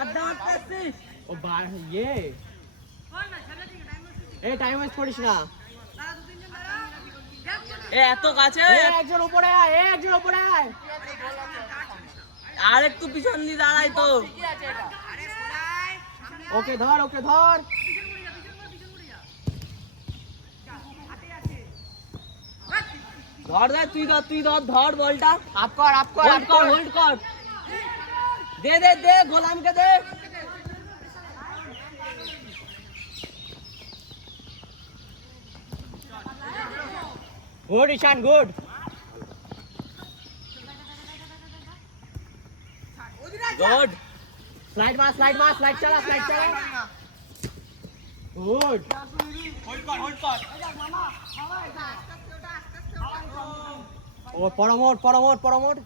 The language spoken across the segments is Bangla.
আড্ডা মারতেছিস ও ইয়ে এই টাইম ওয়েস্ট করিস না এত কাছে একজন উপরে আয় একজন উপরে আয় আর একটু পিছন দিয়ে দাঁড়াই তো ওকে ধর ধর দে তুই ধর বলটা আপ কর হোল্ড কর দে গোলামকে দে গুড ঈশান গুড গুড স্লাইড চালা গুড হোল্ড কর ও পরমোট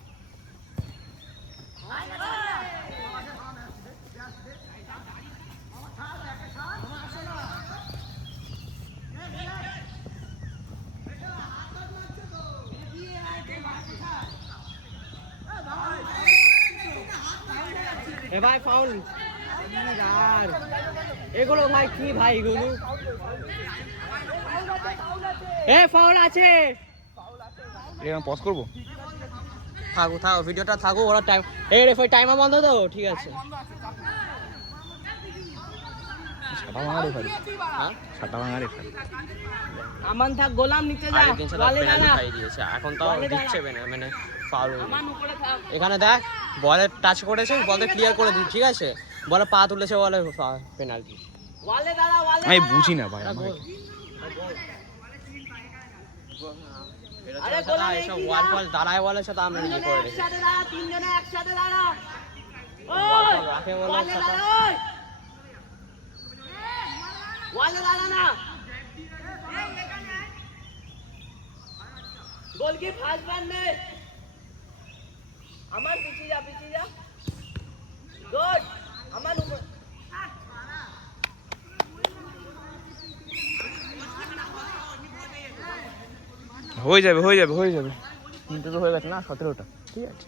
এ ভাই ফাউল यार এগুলো ভাই কি ভাই এগুলো এ ফাউল আছে এখন পজ করব থাকো ভিডিওটা থাকো ওরা টাইম এই রেফারি টাইমার বন্ধ তো ঠিক আছে ছাটা ভাঙা রেফারি হ্যাঁ ছাটা ভাঙা রেফারি আমান থাক গোলাম নিতে যা আরেকদিন সাদা পেনাল্টি খাই দিয়েছে এখন তো দিচ্ছে মানে ফাউল আমান উপরে থাক এখানে দেখ বলে টাচ করেছে বলে ক্লিয়ার করে দিই ঠিক আছে বলে পা তুলেছে বলে পেনাল্টি ওয়ালে দাঁড়া আমি বুঝি না ভাই আমার আরে গোলাম এসব ওয়াল ফল দাঁড়ায় বলে সাথে আমরা নিজে করে রেখেছি একসাথে দাঁড়া তিনজনে একসাথে দাঁড়া ওই রাখে বলে ওয়ালে সাথে দাঁড়া ওই ওয়ালে দাঁড়া না গোল কি ফাস্ট বান নে আমার পিছিয়ে যা গুড আমার উপর হয়ে যাবে কিন্তু তো হয়ে গেছে না 17টা ঠিক আছে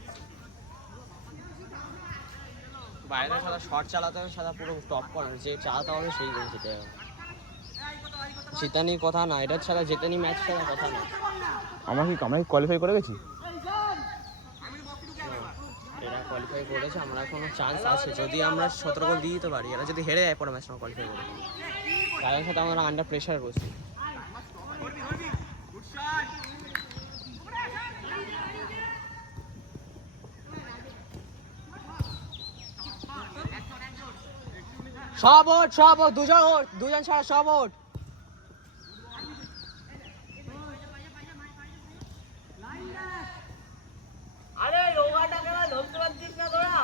বাইরে সাদা শর্ট চালাতে হবে সাদা পুরো টপ করে যে চালাতে হবে সেই দিন জিতে যাবে জিতানি কথা না এটা ছাড়া জেতানি ম্যাচ ছাড়া কথা না আমরা কি কোয়ালিফাই করে গেছি এরা কোয়ালিফাই করেছে আমরা কোনো চান্স আছে যদি আমরা 17 গোল দিয়ে দিতে পারি এরা যদি হেরে যায় পরে ম্যাচ না কোয়ালিফাই করে কারণ সাথে আমরা আন্ডার প্রেসার করছি সব ওট দুজন ছাড়া সব ওট আরে রোগাটা খেলা ধরতে পারছিস না তোরা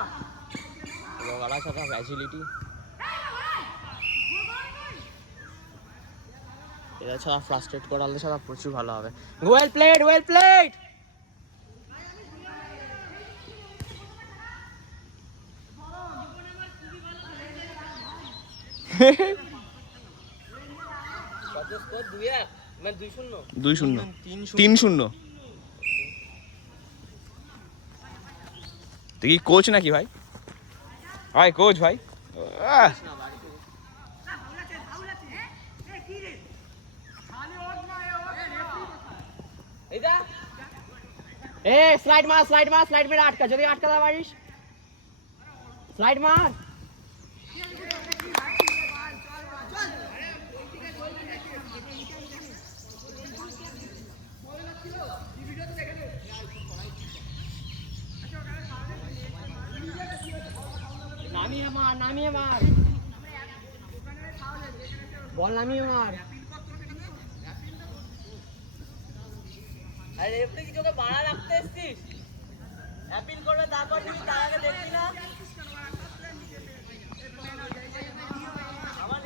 লোগাড়া সাথে ফ্যাসিলিটি এটা ছাড়া ফ্রাস্ট্রেট করালে ছাড়া প্রচুর ভালো হবে ওয়েল প্লেড কত স্কোর 2-1 মানে 2-0 2-0 3-0 তুই কি কোচ নাকি ভাই কোচ ভাই এইটা এ স্লাইড মেরে আটকা যদি আটকাতে পারিস স্লাইড মার নামিয়ে মার বল নামিয়ে মার আরে রেফারি কি তোকে বাড়া রাখতে এসেছিস অ্যাপিল করবে তারপর তুই তার আগে দেখবি না আমার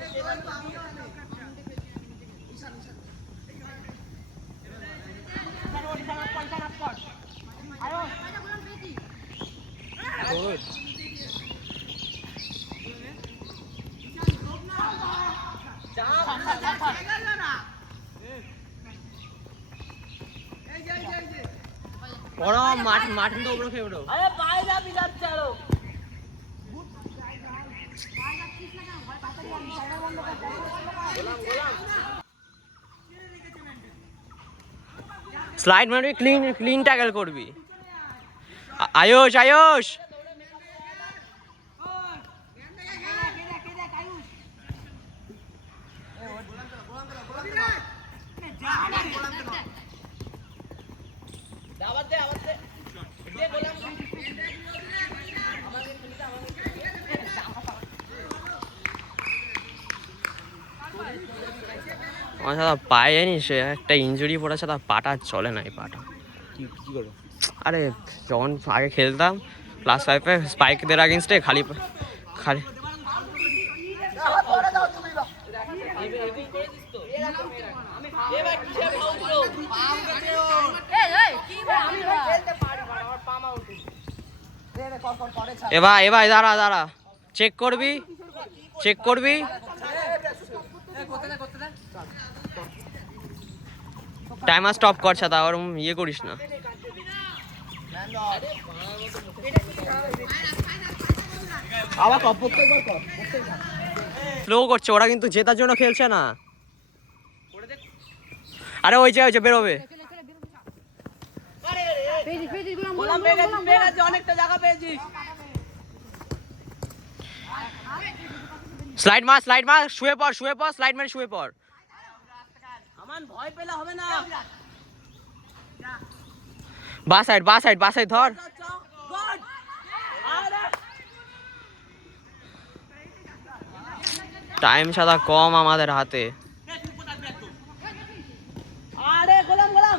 গুড বড় মাঠ কিন্তু ওপরে খেয়ে ওঠো আরে বাইরে যাবি যাচ্ছে আরো স্লাইড মারবি, ক্লিন ক্লিন ট্যাকল করবি। আয়ুষ আয়ুষ আমার সাথে পায়ে জানিস একটা ইঞ্জুরি পড়েছে, তার পাটা চলে না, এই পাটা। কি করবো? আরে যখন আগে খেলতাম ক্লাস 5-এ স্পাইকদের আগেনস্টে খালি খালি এবার এবার দাঁড়া দাঁড়া, চেক করবি চেক করবি। টাইমার স্টপ কর ছাতা, ওরম ইয়ে করিস না। আবার কপকে কর স্লো করছে ওরা, কিন্তু জেতার জন্য খেলছে না। আরে ওই যে বেরোবে। অনেকটা জায়গা পেয়েছিস। স্লাইড মার, শুয়ে পড়, স্লাইড মারি শুয়ে পড়। আমার ভয় পেলে হবে না। বা সাইড ধর। টাইম সাদা কম আমাদের হাতে। আরে গোলাম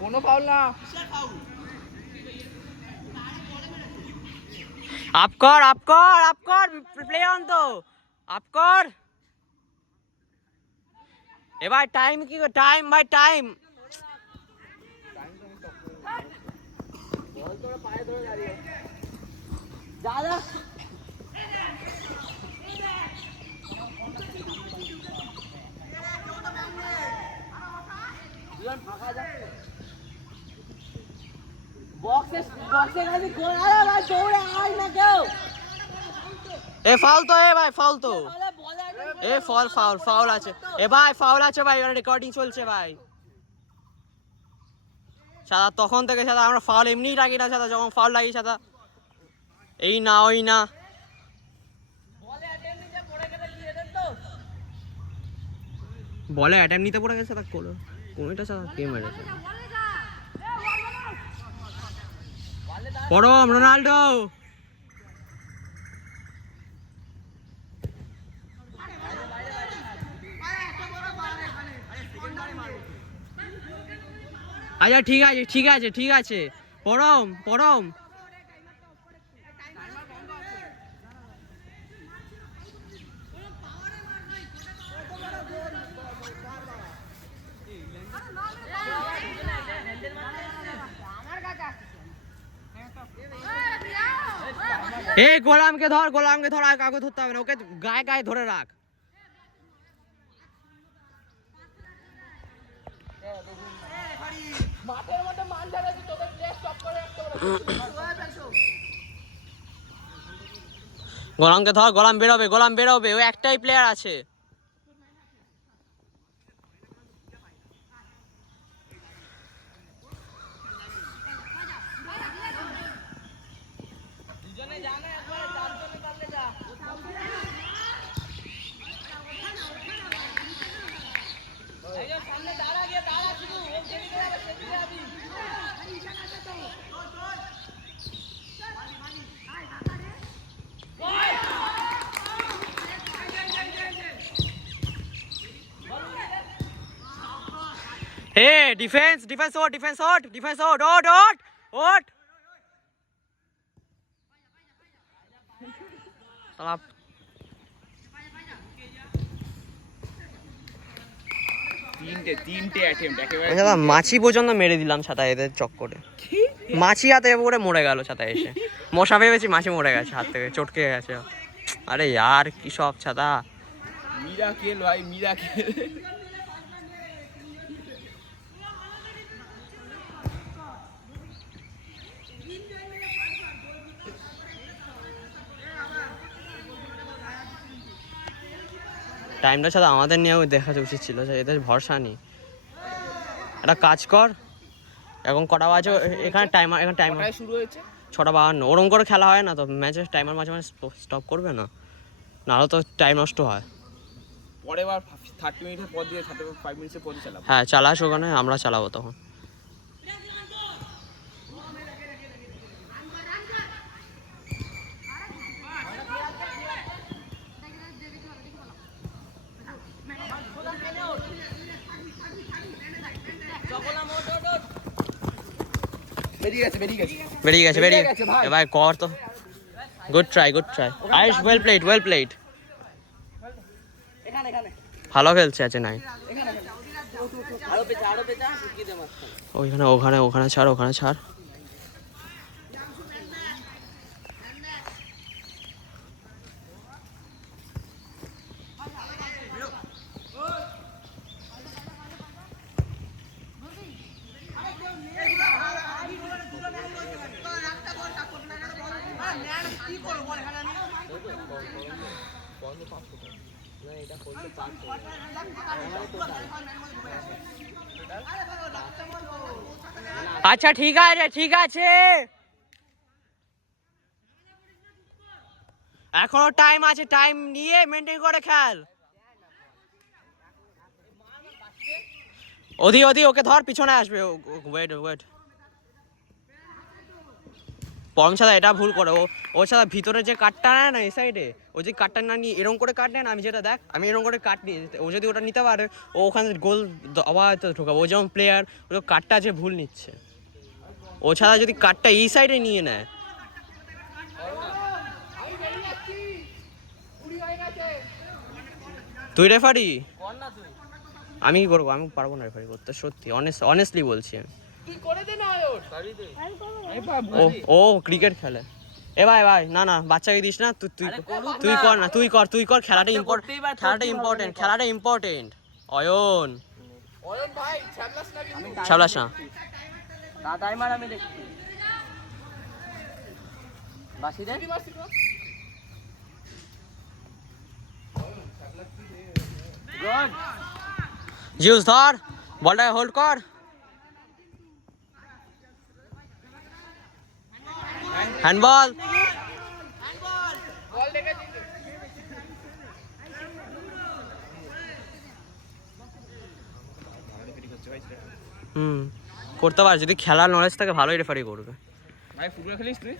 কোনো ফাউল না। আপ কর প্লে অন তো, আপ কর। এবার টাইম কি, টাইম ভাই টাইম। দাদা এ ফাউল তো, এ ভাই ফাউল তো, এ ফাউল আছে, এ ভাই ফাউল আছে ভাই, রেকর্ডিং চলছে ভাই। সাদা তখন থেকে সাদা আমরা ফাউল এমনিই লাগি না সাদা, যখন ফাউল লাগি সাদা এই না ওই না। বলে অ্যাটেম্প নিতে পড়ে গেছে, সাদা কোনটা সাদা কে মেরেছে? পরম রোনাল্ডো। আচ্ছা ঠিক আছে পরম। এ গোলামকে ধর আর কাউকে ধরতে হবে না, ওকে গায়ে ধরে রাখ। গোলামকে ধর, গোলাম বেরোবে, ও একটাই প্লেয়ার আছে। হে ডিফেন্স ওট। সালা তিনটে অ্যাটেম্প্ট একেবারে। মাছি পর্যন্ত মেরে দিলাম ছাতা এদের চক্করে। মাছি হাতে করে মরে গেল ছাতা এসে, মশা ভেবেছি মাছি মরে গেছে, হাত থেকে চটকে গেছে। আরে यार কি সব ছাতা, মিরাকেল ভাই মিরাকেল। টাইমটা ছাড়া আমাদের নিয়েও দেখা উচিত ছিল, যে এদের ভরসা নেই। একটা কাজ কর, এখন কটা বাজে এখানে টাইমার, এখানে টাইমার শুরু হয়েছে 6:52। ওরম করে খেলা হয় না তো, ম্যাচের টাইমার মাঝে মাঝে স্টপ করবে না, নাহলে তো টাইম নষ্ট হয়। পরে আবার 30 মিনিটের পর দিয়ে 35 মিনিটের পর চালাবো। হ্যাঁ চালাস ওখানে, আমরা চালাবো তখন। বেরিয়ে গেছে ভাই, কর তো। Good try Ayush, well played. ভালো খেলছে আছে নাই। ওখানে ছাড়। আচ্ছা ঠিক আছে, এখনো টাইম আছে, টাইম নিয়ে মেনটেন করে খেল। ওদি ওকে ধর, পিছনে আসবে। ওয়েট পরম সাদা এটা ভুল করে, ও সাদা ভিতরে যে কাটটা নেয় না এই সাইডে, ও যদি কাটটা না নিয়ে এরকম করে কাট নেয় না, আমি যেটা দেখ আমি এরকম করে কাট নিয়ে, ও যদি ওটা নিতে পারে ও ওখানে গোল আবার ঢোকাবো। ও যেমন প্লেয়ার, ও কাটটা যে ভুল নিচ্ছে, ও ছাড়া যদি কাটটা এই সাইডে নিয়ে নেয়। তুই রেফারি? আমি কি করবো? আমি পারবো না রেফারি করতে, সত্যি অনেস্টলি বলছি আমি। ও ক্রিকেট খেলে। এ ভাই না বাচ্চাকে দিস না, তুই কর। খেলাটা ইম্পর্টেন্ট। অয়ন ভাই ছাবলাস না। টাইমার আমি দেখছি। বাসি দে। গুড। জিউস ধর, বলটা হোল্ড কর। হ্যান্ডবল। করতে পারে, যদি খেলার নলেজ থাকে ভালোই রেফারি করবে। ভাই ফুটবল খেলিস তুই?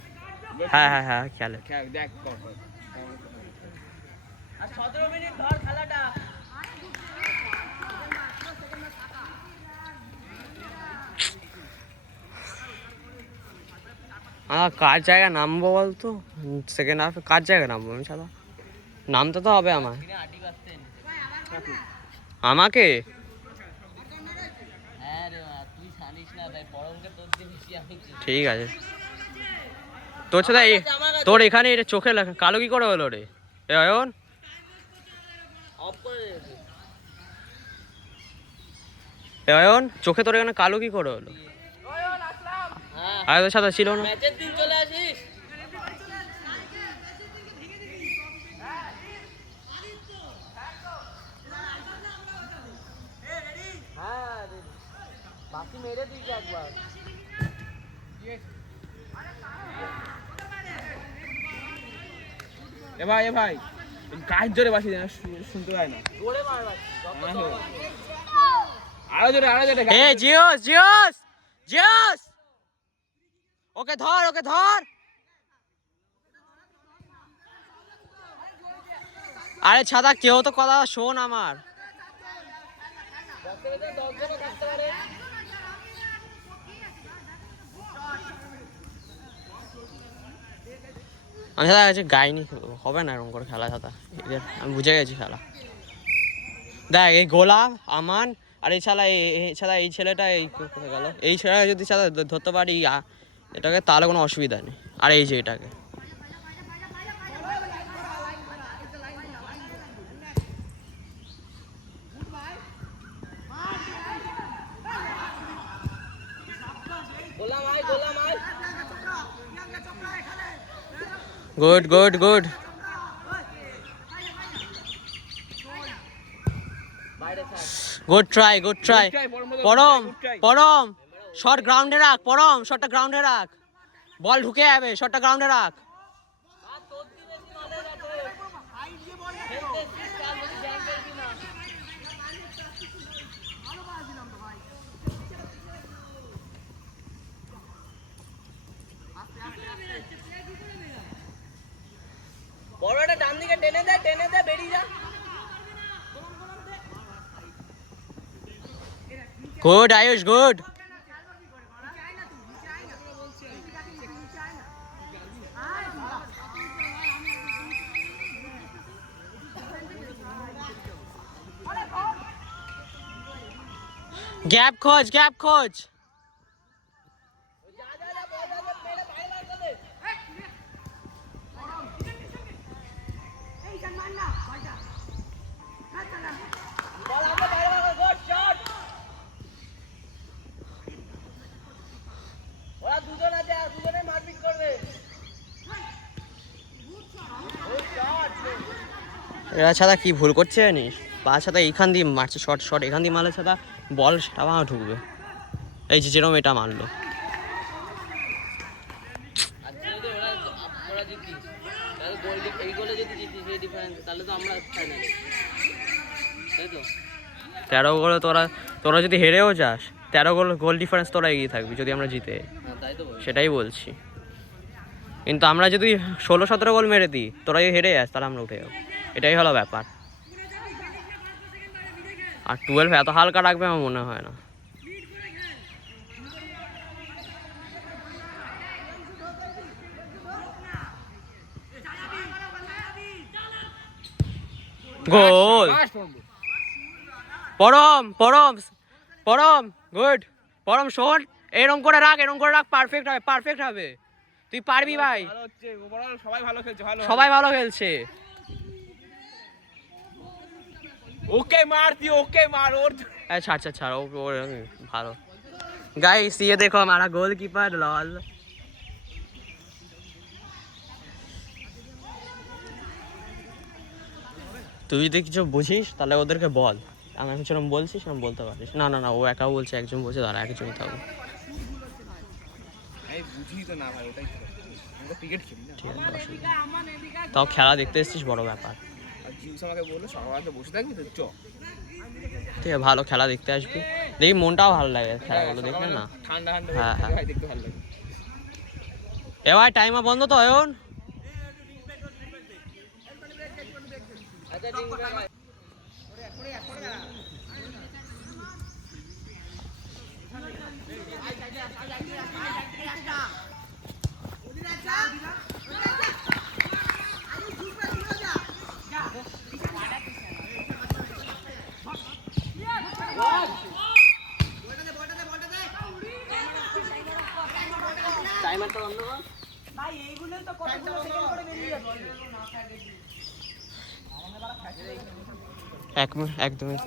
হ্যাঁ খেলে। দেখ কর। আর 17 মিনিট ধর খেলাটা। কার জায়গা নামবো বলতো? সেকেন্ড হাফে কার জায়গা নামবো আমি? সাদা নামতে তো হবে আমাকে। ঠিক আছে, তোর এখানে চোখে কালো কি করে হলো রে অয়ন? অয়ন চোখে তোর এখানে কালো কি করে হলো? আরে সাদা ছিল না। ম্যাচের দিন চলে আসিস। হ্যাঁ বাকি মেরে দিস একবার। এ ভাই কাজ জোরে বাসি দেন, শুনতে পায় না। জোরে মার ভাই, আরো জোরে। এ জিওস ওকে ধর। আরে ছাদা কেউ তো কথা শোন আমার। আমি সাদা গাইনি, হবে না এরকম করে খেলা। সাদা আমি বুঝে গেছি খেলা। দেখ এই গোলাম আমান আর এছাড়া এই ছেলেটা এই কোথায় গেল, এই ছেলেটা যদি সাদা ধরতে পারি এটাকে তাহলে কোনো অসুবিধা নেই। আর এই যে এটাকে গুড গুড ট্রাই পরম পরম শর্ট গ্রাউন্ডে রাখ, পরম শর্টটা গ্রাউন্ডে রাখ, বল ঢুকে যাবে, শর্টটা গ্রাউন্ডে রাখ। বড়টা ডান দিকে টেনে দে বেরিয়ে যা। Good Ayush, good. গ্যাপ খোঁজ। ওরা দুজন আছে, আর দুজনে মারপিট করবে। এরা ছাদা কি ভুল করছে জানিস, পা ছাদা এইখান দিয়ে মারছে, শর্ট এখান দিয়ে মারলে ছাদা বল সেটা ঢুকবে। এই যে যেরকম এটা মারলো। তেরো গোলে তোরা যদি হেরেও যাস, 13 গোল ডিফারেন্স তোরা এগিয়ে থাকবি যদি আমরা জিতে, সেটাই বলছি। কিন্তু আমরা যদি 16-17 গোল মেরে দিই, তোরা যদি হেরে যাস, তাহলে আমরা উঠে যাবো, এটাই হলো ব্যাপার। আর 12 এত হালকা রাখবে আমার মনে হয় না। গোল পরম গুড। পরম শোন, এরকম করে রাখ, পারফেক্ট হবে, তুই পারবি ভাই। সবাই ভালো খেলছে। ওকে মার ওর। ছাড় ওর ভালো। गाइस ये देखो हमारा गोलकीपर लॉल। তুই যদি কিছু বুঝিস তাহলে ওদেরকে বল, আমি সেরকম বলছি সেরকম বলতে পারিস। না ও একা বলছে, একজন বলছে, তারা একজন থাকবে। তাও খেলা দেখতে এসেছিস, বড় ব্যাপার। ঠিক আছে, ভালো খেলা দেখতে আসবি, দেখি মনটাও ভালো লাগে খেলাগুলো দেখলে না। হ্যাঁ এবার টাইমার বন্ধ তো এখন। একদমই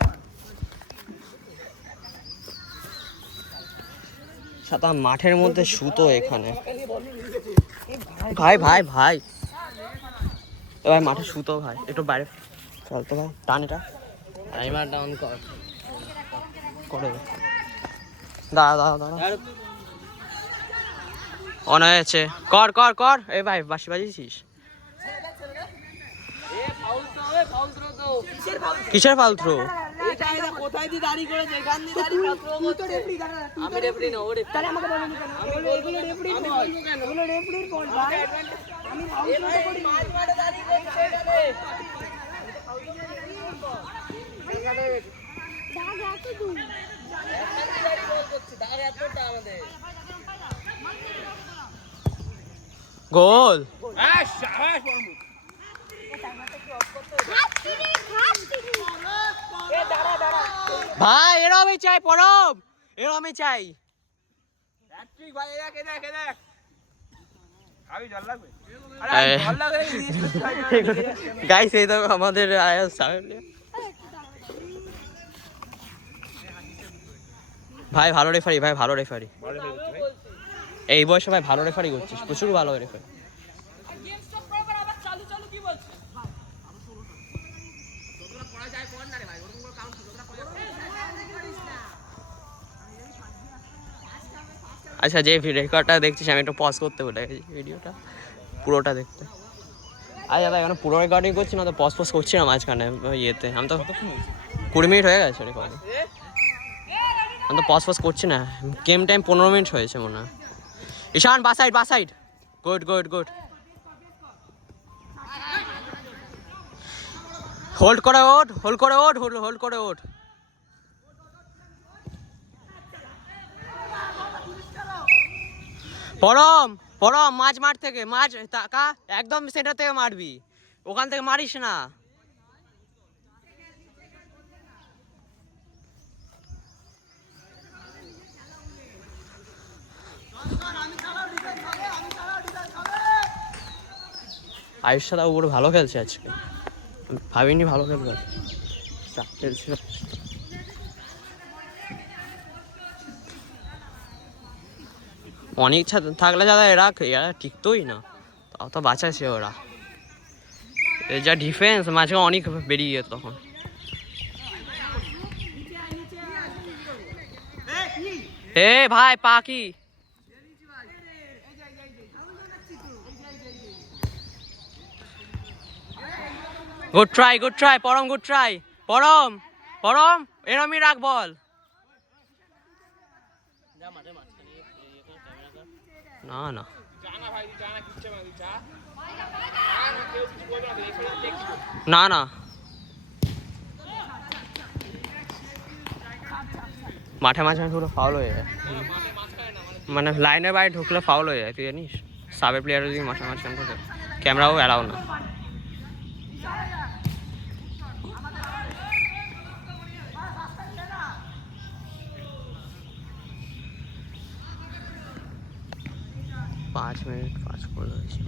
সাদা মাঠের মধ্যে সুতো এখানে। ভাই ভাই মাঠে সুতো ভাই, একটু বাইরে চলতো ভাই, টান এটা টাইমার ডাউন করে দাঁড়া অন হয়েছে, কর এই ভাই বাঁশি বাজিয়েছিস? কিসের ফাউল থ্রো? কোথায় দিয়ে দাঁড়িয়ে করে যেখান দিয়ে দাঁড়িয়ে ফাউল থ্রো করছে। আমি রেফারি না, ও রেফারি। তাহলে আমাকে বলুন কেন? এগুলো রেফারি আমি বলবো কেন? এগুলো রেফারির ফল্ট ভাই। আমি ফাউল থ্রো করি, মাঠ মাঠে দাঁড়িয়ে করছে এখানে। এখানে দাগ এত দূর, এখানে দাঁড়িয়ে বল করছে, দাগ এতটা আমাদের। গোল। শাবাশ বন্ধু। ভাই এরমই চাই, পরম এরমই চাই। ভাই দেখ আমি জল লাগবে। গাইস এই দেখো আমাদের ভাই ভালো রেফারি, এই বয়সে ভাই ভালো রেফারি করছিস, প্রচুর ভালো রেফারি। আচ্ছা যে রেকর্ডটা দেখছিস আমি একটু পজ করতে বলে গেছি ভিডিওটা পুরোটা দেখতে। আচ্ছা ভাই এখন পুরো রেকর্ডিং করছি না তো পজ করছি না মাঝখানে ইয়েতে। আমি তো 20 মিনিট হয়ে গেছে রেকর্ডিং, আমি তো পজ করছি না। গেম টাইম 15 মিনিট হয়েছে মনে হয়। ঈশান বাসাইড গুড হোল্ড করে ওঠ পরম মাঠ থেকে টাকা একদম সেন্টার থেকে মারবি, ওখান থেকে মারিস না। আয়ুষটা উপরে ভালো খেলছে আজকে, ভাবিনি ভালো খেলবে। অনেক থাকলে যারা এরা টিকতোই না, তাও তো বাঁচাচ্ছে ওরা। এর যা ডিফেন্স মাঝে অনেক বেরিয়ে যেত তখন। এ ভাই পাকি গুড ট্রাই পরম পরম এরমই রাখ বল। না মাঠে মাঝখানে ঢুকলে ফাউল হয়ে যায়, মানে লাইনের বাইরে ঢুকলে ফাউল হয়ে যায় তুই জানিস। সাবের প্লেয়ার যদি মাঠে মাঝখানে ঢুকে ক্যামেরাও অ্যালাউ না। পাঁচ মিনিট করে হয়েছে,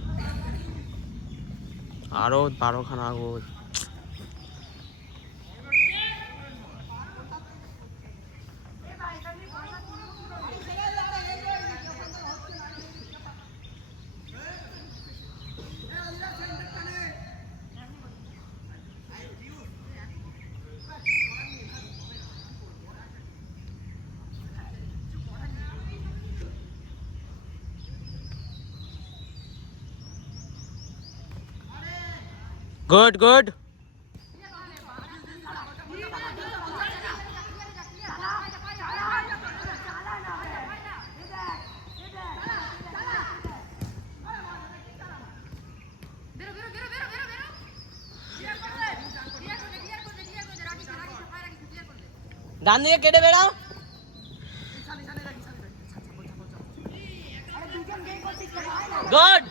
আরো 12খানা গোল। গুড ডান দিকে কেটে বেড়াও। গুড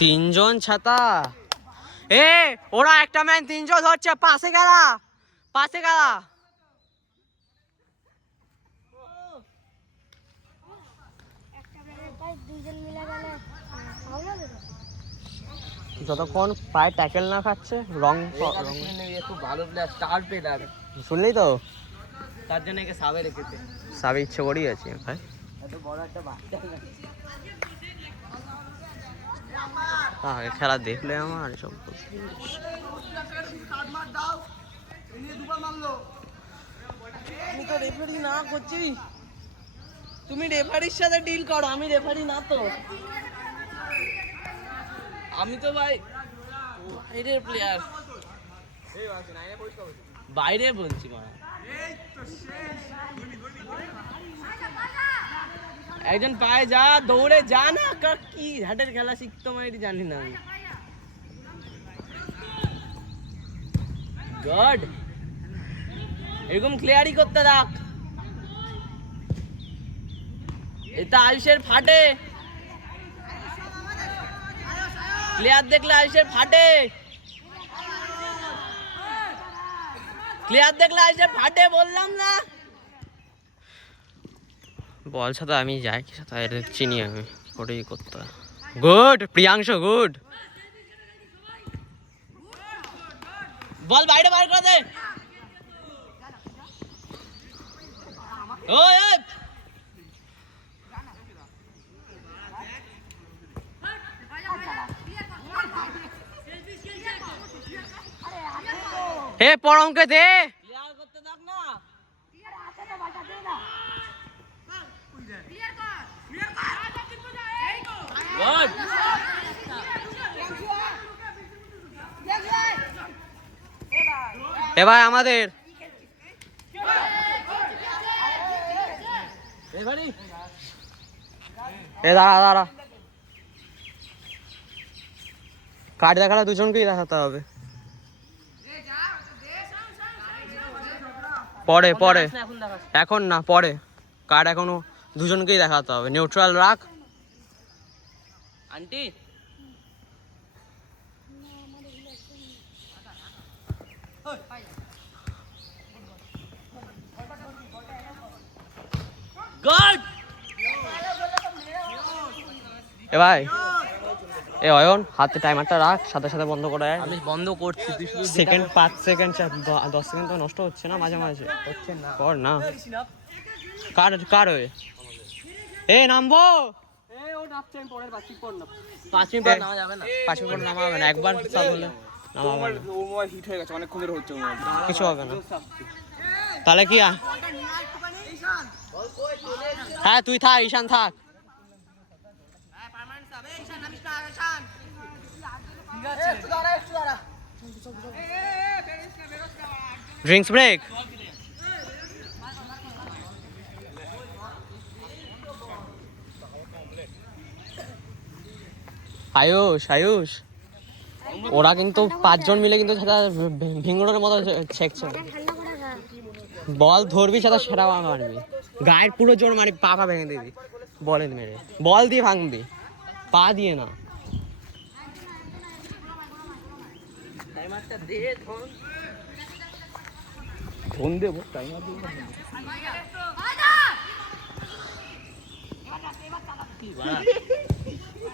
3 জন ছাতা। ওরা একটা ম্যান 3 জন ধরছে, পাশে গেলা যতক্ষণ পায়ে ট্যাকেল না খাচ্ছে রং খুব ভালো প্লেয়ার, স্টার প্লেয়ার, শুনলি তো, তার জন্য একে সাবে রেখেছে। সাবে ইচ্ছে করেই আছে ভাই। এত বড় একটা বাচ্চা আগে খেলা দেখলে আমার সব তুমি তো রেফারি না করছি, তুমি রেফারির সাথে ডিল করো, আমি রেফারি না তো, আমি তো ভাই বাইরের প্লেয়ার, বাইরে বলছি মা। একজন পায়ে যা দৌড়ে যা না, কি হাটের খেলা শিখতো আমি জানি না। গড এরকম ক্লিয়ারই করতে থাক, এটা আয়ুষের ফাটে, ক্লিয়ার দেখলে আয়ুষের ফাটে, বললাম না। বল সাথে আমি যাই কি সাথে চিনি আমি ওটাই করতে। গুড প্রিয়াংশু গুড, বল বাইরে বার করে দে। ওই হে পরমকে দে। ক্লিয়ার করতে থাক না। গুড। এবার আমাদের রেফারি এ দাঁড়া দাঁড়া, কার্ড দেখালে দুজনকেই দেখাতে হবে। পরে পরে, এখন দেখাস। এখন না, পরে। কার্ড এখনো দুজনকেই দেখাতে হবে। নিউট্রাল রাখ। Aunty good. এ ভাই, এ অয়ন হাতে টাইমারটা রাখ, সাথে সাথে বন্ধ করে আয়। আমি বন্ধ করছি, তুই শুধু সেকেন্ড 5 সেকেন্ড 10 সেকেন্ড তো নষ্ট হচ্ছে না মাঝে মাঝে? হচ্ছে না। কর না। কার কার ওই এ নামবো। এই ও নামছে, আমি পরের 5 মিনিট পর নাম। 5 মিনিট পর নামা যাবে না। 5 মিনিট নামা হবে না, একবার সব হলে নামা হবে না। ও মোবাইল হিট হয়ে গেছে, অনেকক্ষণ ধরে হচ্ছে মোবাইল। কিছু হবে না। তাহলে কি হ্যাঁ তুই থাক, ঈশান থাক। Drinks break. আয়ুষ আয়ুষ, ওরা কিন্তু 5 জন মিলে কিন্তু সেটা ভিঙ্গুরের মতো ছেকছে। বল ধরবি, সেটা সেরা মারবি, গায়ের পুরো জোর মারি, পা পা ভেঙে দিবি বলে মেরে। বল দিয়ে ভাঙবি, পা দিয়ে না। টাইমারটা দে, ধর। ফোন দেবো, টাইমার দেবো।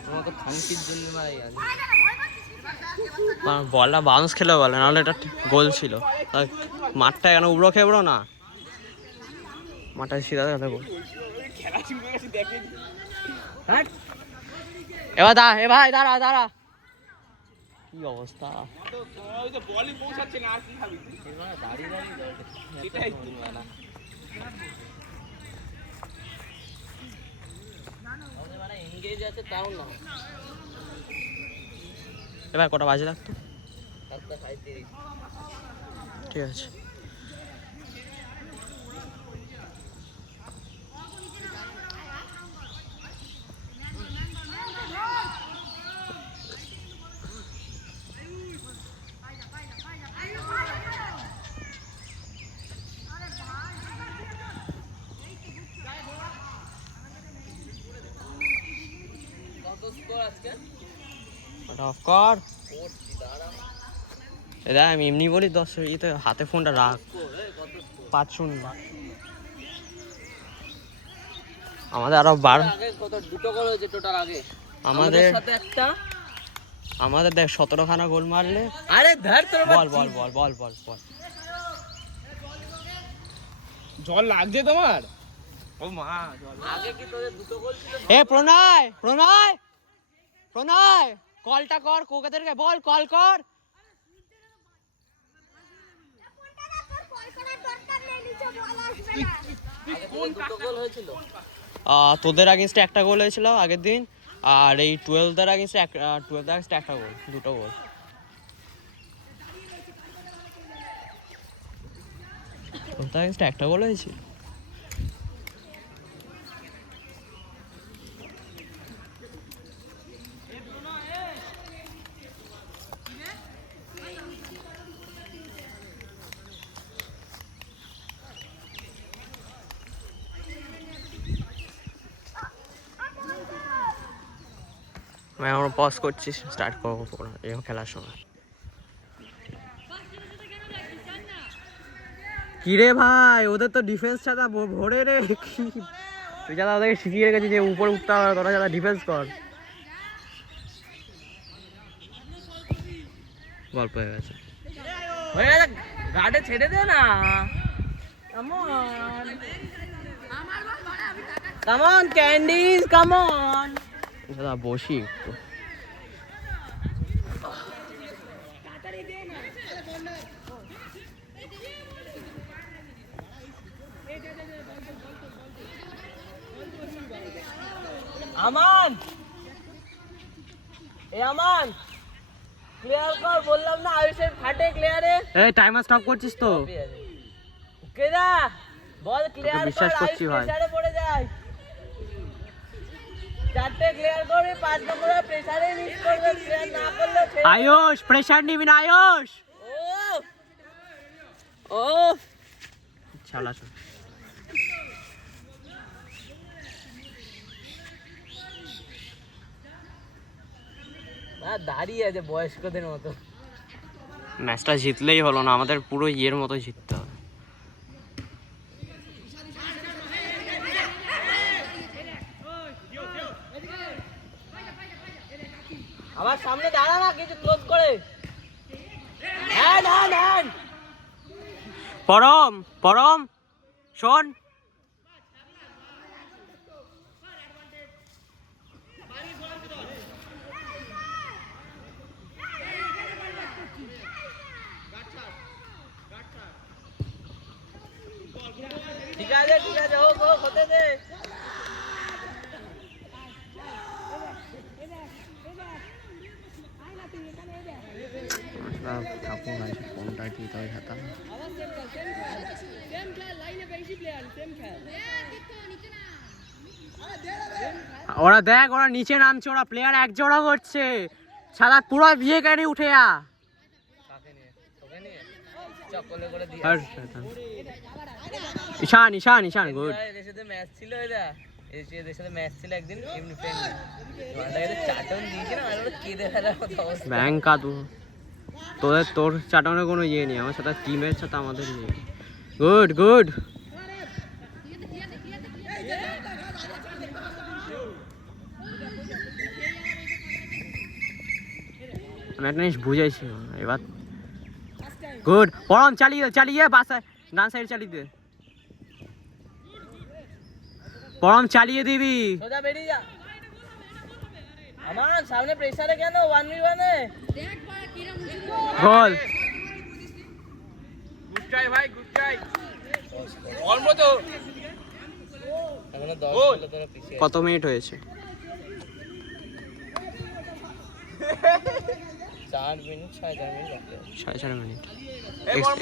তোমাকে ফাঙ্কির জন্য মারি আমি। বলটা বাউন্স খেলে বলে, নাহলে এটা গোল ছিল। মাঠটা কেন উবড়ো খেবড়ো না, মাঠটা সিধা দেখো। খেলা শুরু হয়ে গেছে, দেখে এবার এ ভাই দাঁড়া দাঁড়া, কি অবস্থা। ওই তো বলই পৌঁছাচ্ছে না, আর কি খাবি? সেটাই তো। এনগেজ আছে তাও না। এবার কটা বাজে লাগতো? 7:35। ঠিক আছে। কত স্কোর আজকে? অফ কর। এটা আমি এমনি বলি, 10 ইতে হাতে ফোনটা রাখ। 5-0 আমাদের আরো 12। আগে কত দুটো গোল হয়েছে টোটাল আগে আমাদের সাথে একটা। আমাদের দেখ 17 খানা গোল মারলে। আরে ধর তোর বল বল বল বল বল বল। জল লাগছে তোমার? ও মা, জল। আগে কি তোদের দুটো গোল ছিল? এ প্রণয় প্রণয় প্রণয়, কলটা কর কোকাদেরকে, বল কল কর। দুটো গোল হয়েছিল। তোদের আগেনস্টে একটা গোল হয়েছিল আগের দিন, আর এই 12 আগেনস্টে একটা গোল, দুটো গোল। তোদের আগেনস্টে একটা গোল হয়েছে। আমি আমরা পজ করছি, স্টার্ট করবো এরকম খেলার সময়। কিরে ভাই, ওদের তো ডিফেন্স ছাড়া ভরে রে। তুই যারা ওদেরকে শিখিয়ে রেখেছিস যে উপরে উঠতে হবে, তোরা যারা ডিফেন্স কর। গল্প হয়ে গেছে। গার্ডে ছেড়ে দে না। Come on come on candies, come on. দাদা বসি একটু। আমান এ আমান ক্লিয়ার কর বললাম না আয়ুষের ফাটে ক্লিয়ারে এই টাইমার স্টপ করছিস তো কেদা বল ক্লিয়ার কর বিশ্বাস করছি আয়ুষ ভাই। প্রেসারে পড়ে যায় চারটে ক্লিয়ার করে 5 নম্বরে প্রেসারে মিস করবে ক্লিয়ার না করলে আয়ুষ প্রেসার নিবি না আয়ুষ ও শালা না দাঁড়িয়ে আছে বয়স্কদের মতো ম্যাচটা জিতলেই হলো না, আমাদের পুরো ইয়ের মতো জিততে হবে। আমার সামনে দাঁড়া না কিছু ক্লোজ করে হ্যাঁ পরম পরম শোন, ঠিক আছে হোক হতে দে ফোনটা ঠিক হয়ে যেতাম। ওরা দেখ ওরা নিচে নামছে, ওরা প্লেয়ার এক জোড়া করছে, সারা পুরো বিয়ে গাড়ি উঠে যা। ঈশান ঈশান ঈশান গুড। এদের সাথে ম্যাচ ছিল এদের সাথে ম্যাচ ছিল একদিন এমনি ফ্রেন্ডলি ওয়ানটাকে চাটন দিয়েছে না আর ওরা কেঁদে ফেলার মতো অবস্থা। ব্যাংক কাদু তোর চাটানোর কোনো ইয়ে নেই, আমার সাথে টিমের সাথে আমাদের ইয়ে। Good good. আমি একটা জিনিস বুঝাইছি এবার। গুড পরম চালিয়ে বাসা ডান সাইড চালিয়ে দে, পরম চালিয়ে দিবি। সোজা বেরিয়ে যা আমার সামনে প্রেসারে কেন 1v1 এ গোল। গুড ট্রাই ভাই, গুড ট্রাই। অলমোস্ট তো এখনো 10 হলো তোরা পিছিয়ে কত মিনিট হয়েছে? 4 মিনিট 6 মিনিট বাকি আছে। 4.5 মিনিট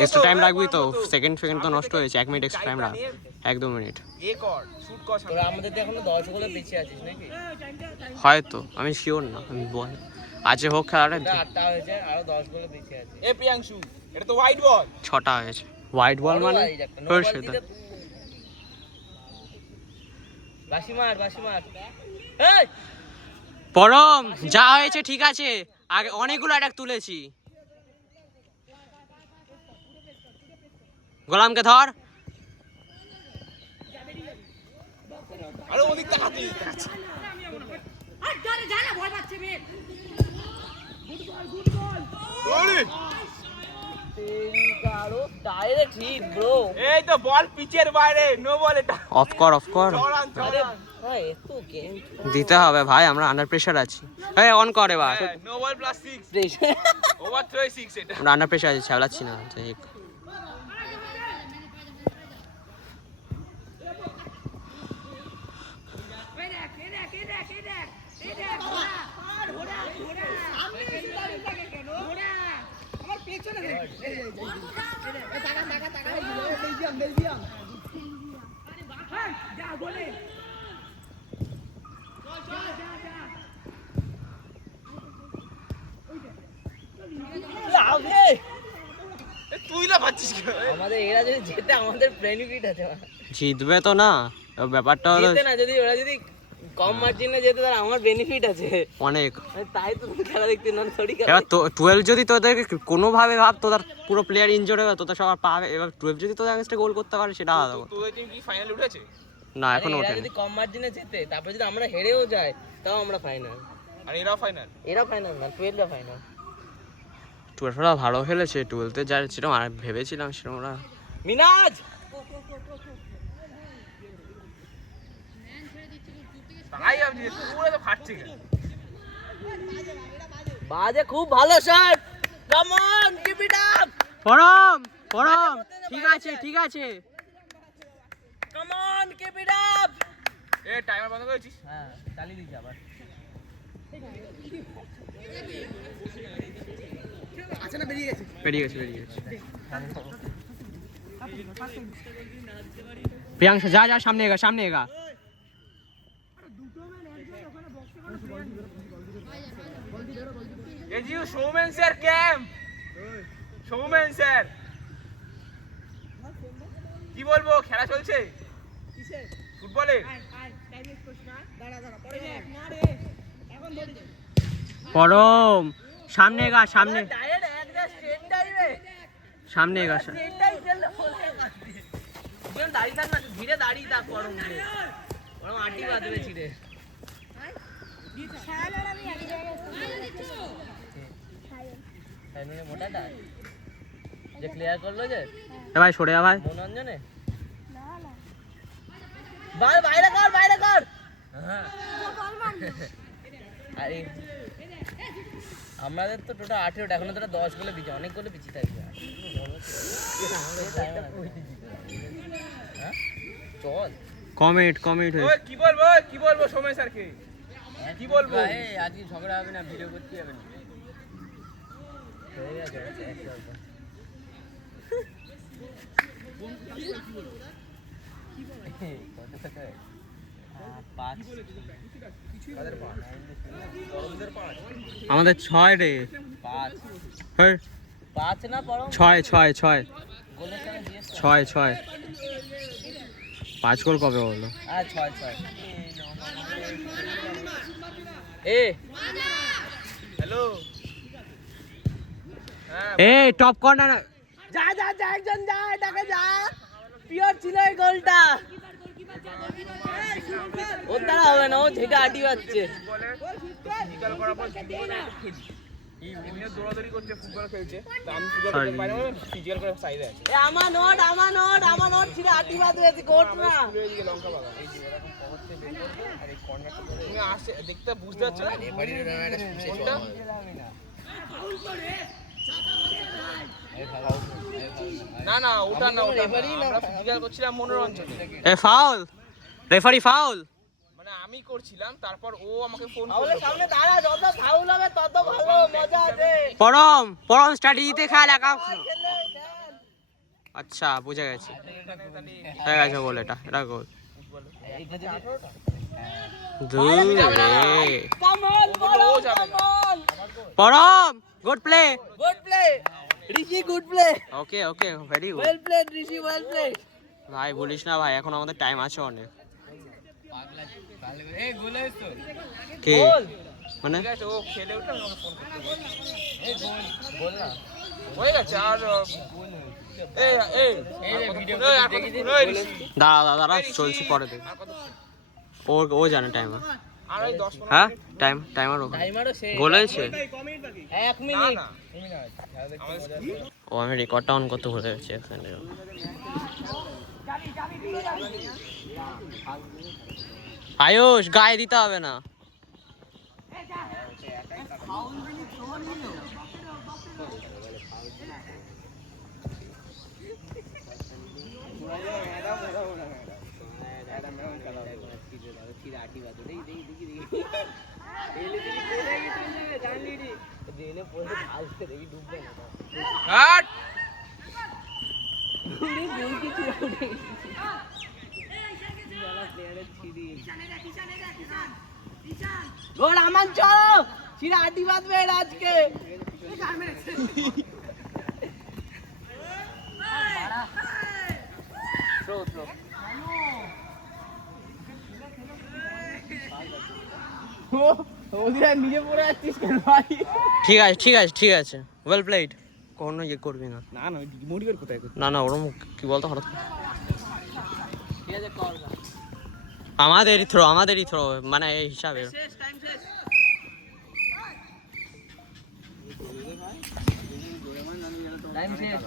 এক্সট্রা টাইম রাখবি তো? সেকেন্ড তো নষ্ট হয়েছে, 1 মিনিট এক্সট্রা টাইম রাখ, 1-2 মিনিট এ কর শুট কর। তোরা আমাদের তো এখনো 10 গোলে পিছিয়ে আছিস নাকি? হয়তো, আমি শিওর না, আমি বল আজকে হোক খেলাটা। 8টা হয়েছে আরো 10 গোলে পিছিয়ে আছিস। এ প্রিয়াংশু এটা তো হোয়াইট বল। 6টা হয়েছে। হোয়াইট বল মানে বাসি মার এই পরম যা হয়েছে ঠিক আছে, আগে অনেকগুলো অ্যাটাক তুলেছি। গোলামকে ধর। আরে ওদিক তাকাতে ডাইরেক্ট হিট ব্রো। এই তো বল পিচের বাইরে, নো বল এটা। অফ কর আরে ভাই এত গেম দিতে হবে ভাই, আমরা আন্ডার প্রেসার আছি। এই অন কর এবার, নো বল প্লাস 6 ওভার 6 এটা। আমরা আন্ডার প্রেসার আছি, চালাচ্ছি না। তুই না পাচ্ছিস কি? আমাদের এরা যদি জেতে আমাদের বেনিফিট আছে। জিতবে তো না, ব্যাপারটা হলো জেতে না, যদি ওরা যদি কম মার্জিনে যেতে তাহলে আমার বেনিফিট আছে অনেক। তাই তো খেলা দেখতে না সরি। এবার 12 যদি তোদেরকে কোনোভাবে ভাব তোদের পুরো প্লেয়ার ইনজোর্ড হয়ে তোদের সবার পাবে, এবার 12 যদি তোদের এগেইনস্টে গোল করতে পারে সেটা আলাদা কথা। তোদের টিম কি ফাইনাল উঠেছে? না এখনো এরা ওঠেনি। যদি কম মার্জিনে জেতে তারপর যদি আমরা হেরেও যাই তাও আমরা ফাইনাল। আর এরাও ফাইনাল? এরা ফাইনাল না 12 ফাইনাল। 12রা ভালো খেলেছে, 12তে যা ছিল আর ভেবেছিলাম সেরকম ওরা। মিনাজ তাই আমি পুরো তো ফাটছে কেন? বাজে খুব ভালো shot, come on keep it up. Param ঠিক আছে come on keep it up. এ টাইমার বন্ধ করেছিস? হ্যাঁ চালিয়ে দিচ্ছি আবার। বেরিয়ে গেছে প্রিয়াংশু যা যা সামনে এগা এজিউ Soumen sir camp, Soumen sir কি বলবো, খেলা চলছে ফুটবলে। পরম সামনে এগা সামনে এগা দাঁড়িয়ে থাক না, ধীরে দাঁড়িয়ে থাক। পরম আটি বাঁধবে ছিঁড়ে। মোটাটা যে ক্লিয়ার করলো যে ভাই সরে যা ভাই। মনোরঞ্জনে বাইরে কর। আরে আমাদের তো টোটাল 18, এখনো তোরা 10 গোলে পিছিয়ে, অনেক গোলে পিছিয়ে থাকবে। চল কমিট ওই কি বলবো সৌমেন স্যারকে, কি বলবো? আজকে ঝগড়া হবে না, ভিডিও করতে হবে না। হয়ে গেছে আমাদের 6 রে 5 না পরম 6 গোলের সঙ্গে দিয়েছে 6 5 গোল কবে হলো? 6 হ্যালো এই টপ কর্নার যা একজন যা, এটাকে যা। পিওর ছিল এই গোলটা, ওর দ্বারা হবে না, ও ঝেঁটা আটি পাচ্ছে। ফিজিক্যাল করার পর এই এমনি দৌড়াদৌড়ি করছে, ফুটবল খেলছে, তো আমি ফুটবল খেলতে পারি না, ফিজিক্যাল করে সাইডে আছে। আমার নোট ছিঁড়ে আটি বাঁধবে, গোট না। এইদিকে লঙ্কা বাগান, এই যে এরকম পড়ছে বের করবে, আর এই কর্নারটা ধরে তুমি আসছে দেখতে বুঝতে পারছো না? কোনটা? না ওটা না, আমরা ফিজিক্যাল করছিলাম মনোরঞ্জনে। রেফারি ফাউল মানে আমি করছিলাম, তারপর ও আমাকে ফোন তাহলে করলো। সামনে দাঁড়া, যত ফাউল হবে তত ভালো, মজা আছে। পরম স্ট্র্যাটেজিতে খেল একা। আচ্ছা বুঝে গেছি, হয়ে গেছে গোল, এটা goal. Param good play Rishi, good play. Okay very good. Well played Rishi, well played. ভাই বলিস না ভাই, এখন আমাদের টাইম আছে অনেক। কে মানে ঠিক আছে, ও খেলে উঠলে আমি ওকে ফোন করতে বলছি। বল না। হয়ে গেছে। আর দাঁড়া চলছি, পরে দেখ। ও জানে টাইম। আর ওই 10 হ্যাঁ টাইমার টাইমারও শেষ। গোল হয়েছে। 1 মিনিট। ও আমি রেকর্ডটা অন করতে ভুলে গেছি। আয়ুষ গায়ে দিতে হবে না। গোল আমান, চলো চিরা আটি বাঁধবে আজকে। নিজে পড়ে যাচ্ছিস কেন ভাই? ঠিক আছে ওয়েল প্লেড। কোনো ইয়ে করবি না। ডিমোটিভেট কোথায় করছিস? না ওরম কি বলতো হঠাৎ করে। ঠিক আছে, কল আমাদেরই থ্রো মানে এই হিসাবে। শেষ, টাইম শেষ। টাইম শেষ।